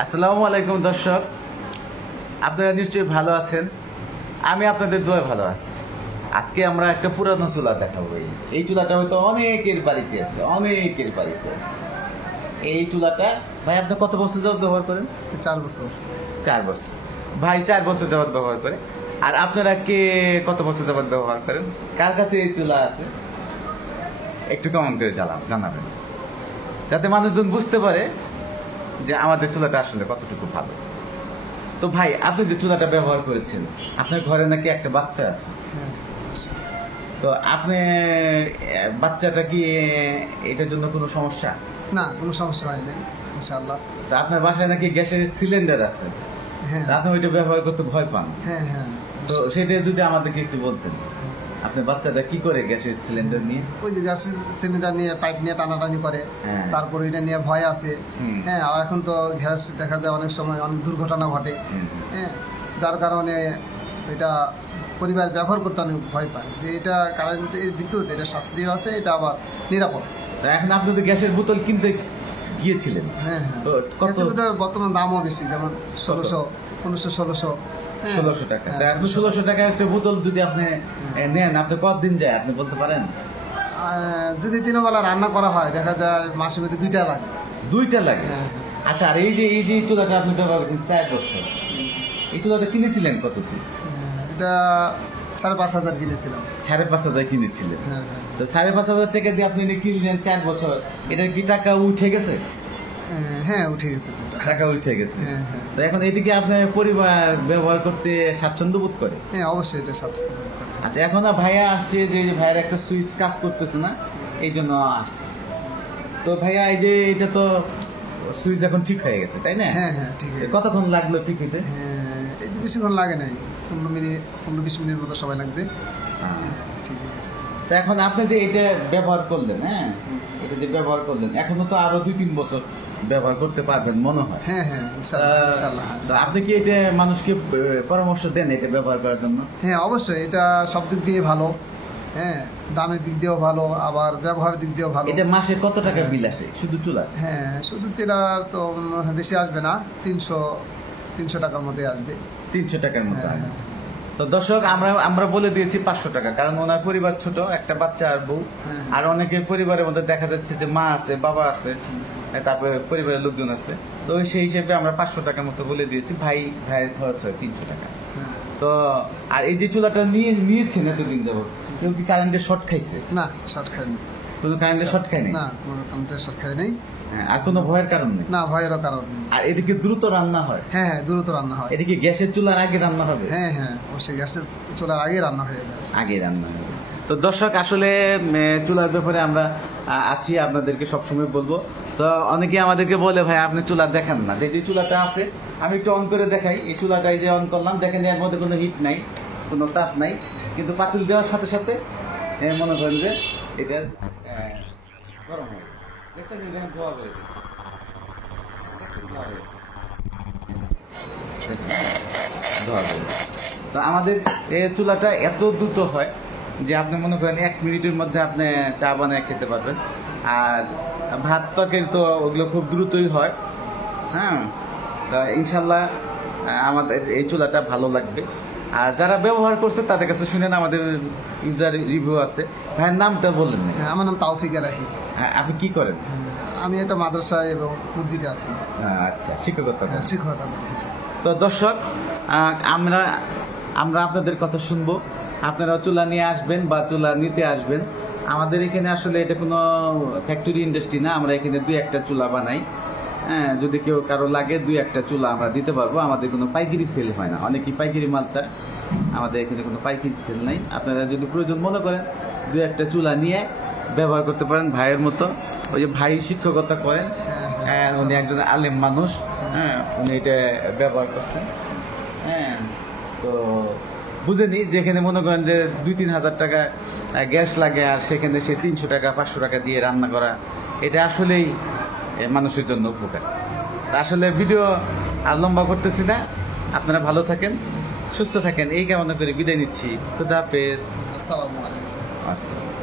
আসসালামু আলাইকুম দর্শক, আপনারা নিশ্চয়ই ভালো আছেন। আমি আপনাদের দোয়ায় ভালো আছি। আজকে আমরা একটা পুরানো চুলা দেখাবো। এই চুলাটা হয়তো অনেকের বাড়িতে আছে। এই চুলাটা ভাই আপনি কত বছর যাবত ব্যবহার করেন? 4 বছর। 4 বছর। ভাই 4 বছর যাবত ব্যবহার করে। আর আপনারা কে কত বছর যাবত ব্যবহার করেন? কার কাছে এই চুলা আছে একটু কমেন্ট করে জানাবেন, যাতে মানুষজন বুঝতে পারে যে আমাদের চুলাটা আসলে কতটুকু ভালো। তো ভাই, আপনি যে চুলাটা ব্যবহার করেছেন, আপনার ঘরে নাকি একটা বাচ্চা আছে। তো আপনি বাচ্চাটা কি এটার জন্য কোনো সমস্যা? না, কোনো সমস্যা হয় না ইনশাআল্লাহ। তো আপনার বাসায় নাকি গ্যাসের সিলিন্ডার আছে। হ্যাঁ, আপনি ওইটা ব্যবহার করতে ভয় পান। হ্যাঁ হ্যাঁ। তো সেটা যদি আমাদেরকে একটু বলতেন, আপনার বাচ্চাটা কি করে গ্যাসের সিলিন্ডার নিয়ে? ওই যে গ্যাস সিলিন্ডার নিয়ে পাইপ নিয়ে টানাটানি করে, হ্যাঁ। তারপর এটা নিয়ে ভয় আছে। হ্যাঁ, আর এখন তো গ্যাস দেখা যায় অনেক সময় অনেক দুর্ঘটনা ঘটে। হ্যাঁ, যার কারণে এটা পরিবার ব্যবহার করতে অনেক ভয় পায়, যে এটা কারেন্টের বিদ্যুৎ, এটা সাশ্রয়ী আছে, এটা আবার নিরাপদ। তো এখন আপনি তো গ্যাসের বোতল কিনতে গিয়েছিলেন। হ্যাঁ হ্যাঁ। তো কত? গ্যাসের বোতল বর্তমান দামও বেশি, যেমন 1600, 1500, 1600 টাকা। তো এখন 1600 টাকা একটা বোতল যদি আপনি নেন, আপনি কতদিন যায় আপনি বলতে পারেন? যদি দিনবেলা রান্না করা হয় দেখা যায় মাসের মধ্যে 2টা লাগে। 2টা লাগে? হ্যাঁ। আচ্ছা, আর এই যে চুলাটা আপনি ব্যবহার করছেন 4 বছর, এই চুলাটা কিনেছিলেন কত দিয়ে? এটা 5,500 কিনেছিলাম। 5,500 কিনেছিলেন। হ্যাঁ হ্যাঁ। তো 5,500 টাকা দিয়ে আপনি কিনলেন 4 বছর, এটার কি টাকা উঠে গেছে? হ্যাঁ, উঠে গেছে। টাকা উঠে গেছে। হ্যাঁ হ্যাঁ। তো এখন এই যে কি আপনার পরিবার ব্যবহার করতে স্বাচ্ছন্দ্য বোধ করে? হ্যাঁ, অবশ্যই এটা স্বাচ্ছন্দ্য বোধ করে। আচ্ছা, এখন ভাইয়া আসছে, যে ভাইয়ার একটা সুইচ কাজ করতেছে না, এই জন্য আসছে। তো ভাইয়া, এই যে এটা তো সুইচ এখন ঠিক হয়ে গেছে, তাই না? হ্যাঁ হ্যাঁ, ঠিক আছে। কতক্ষণ লাগলো ঠিক হইতে? হ্যাঁ, এই বেশিক্ষণ লাগে নাই, 15-20 মিনিট মতো সময় লাগছে। ঠিক আছে। তো এখন আপনি যে এটা ব্যবহার করলেন, হ্যাঁ, এটা যে ব্যবহার করলেন, এখনো তো আরো 2-3 বছর ব্যবহার করতে পারবেন মনে হয়। হ্যাঁ হ্যাঁ, ইনশাআল্লাহ। তো আপনি কি এটা মানুষকে পরামর্শ দেন এটা ব্যবহার করার জন্য? হ্যাঁ, অবশ্যই এটা সব দিক দিয়ে ভালো। হ্যাঁ, দামের দিক দিয়েও ভালো, আবার ব্যবহারের দিক দিয়েও ভালো। এটা মাসে কত টাকা বিল আসে শুধু চুলা? হ্যাঁ, শুধু চিলা তো বেশি আসবে না, 300 টাকার মধ্যে আসবে। 300 টাকার মতো হ্যাঁ। আসবে। তো দর্শক, আমরা বলে দিয়েছি 500 টাকা, কারণ ওনার পরিবার ছোট, একটা বাচ্চা আর বউ। হ্যাঁ। আর অনেকের পরিবারের মধ্যে দেখা যাচ্ছে যে মা আছে, বাবা আছে, তারপরে পরিবারের লোকজন আছে। তো সেই হিসেবে আমরা 500 টাকার মতো বলে দিয়েছি। ভাইয়ের খরচ হয় 300 টাকা। হ্যাঁ। তো আর এই যে চুলাটা নিয়েছেন এতদিন যাবত, কেউ কি কারেন্টের শর্ট খাইছে? না, শর্ট খায়নি। কোনো কারেন্টের শর্ট খায়নি? না, কোনো কারেন্টের শর্ট খাই নেই। হ্যাঁ, আর কোনো ভয়ের কারণ নেই? না, ভয়েরও কারণ নেই। আর এটা কি দ্রুত রান্না হয়? হ্যাঁ হ্যাঁ, দ্রুত রান্না হয়। এটা কি গ্যাসের চুলার আগে রান্না হবে? হ্যাঁ হ্যাঁ, অবশ্যই গ্যাসের চুলার আগে রান্না হয়ে যায়। আগে রান্না হবে। তো দর্শক, আসলে চুলার ব্যাপারে আমরা আছি, আপনাদেরকে সবসময় বলবো। তো অনেকে আমাদেরকে বলে, ভাই আপনি চুলা দেখান না। যে চুলাটা আছে আমি একটু অন করে দেখাই। এই চুলাটাই যে অন করলাম, দেখেন এর মধ্যে কোনো হিট নাই, কোনো তাপ নাই, কিন্তু পাতিল দেওয়ার সাথে সাথে মনে করেন যে এটা গরম হয়ে গেছে। দেখছেন, দেখেন ধোয়া হয়ে গেছে। তো আমাদের এই চুলাটা এত দ্রুত হয় যে আপনি মনে করেন 1 মিনিটের মধ্যে আপনি চা বানিয়ে খেতে পারবেন। আর ভাত তরকারি তো ওগুলো খুব দ্রুতই হয়। হ্যাঁ, তা ইনশাল্লাহ আমাদের এই চুলাটা ভালো লাগবে। আর যারা ব্যবহার করছে তাদের কাছে শুনেন, আমাদের ইউজার রিভিউ আছে। ভাইয়ের নামটা বললেন না? হ্যাঁ, আমার নাম তাওফিক এলাহি। আপনি কি করেন? আমি একটা মাদ্রাসায় এবং মসজিদে আছি। আচ্ছা, শিক্ষকতা করেন। শিক্ষকতা করছি। তো দর্শক, আমরা আপনাদের কথা শুনবো। আপনারা চুলা নিয়ে আসবেন বা চুলা নিতে আসবেন। আমাদের এখানে আসলে এটা কোনো ফ্যাক্টরি ইন্ডাস্ট্রি না। আমরা এখানে 2-1টা চুলা বানাই। হ্যাঁ, যদি কেউ কারো লাগে 2-1টা চুলা আমরা দিতে পারবো। আমাদের কোনো পাইকারি সেল হয় না। অনেকেই পাইকারি মাল চায়, আমাদের এখানে কোনো পাইকারি সেল নাই। আপনারা যদি প্রয়োজন মনে করেন 2-1টা চুলা নিয়ে ব্যবহার করতে পারেন। ভাইয়ের মতো, ওই যে ভাই শিক্ষকতা করেন, উনি একজন আলেম মানুষ। হ্যাঁ, উনি এটা ব্যবহার করছেন। হ্যাঁ, তো বুঝেনি, যেখানে মনে করেন যে 2-3 হাজার টাকা গ্যাস লাগে, আর সেখানে সে 300 টাকা 500 টাকা দিয়ে রান্না করা, এটা আসলেই মানুষের জন্য উপকার। আসলে ভিডিও আর লম্বা করতেছি না। আপনারা ভালো থাকেন, সুস্থ থাকেন, এই কামনা করে বিদায় নিচ্ছি। খুদা হাফেজ। আসসালামু আলাইকুম। আসসালাম।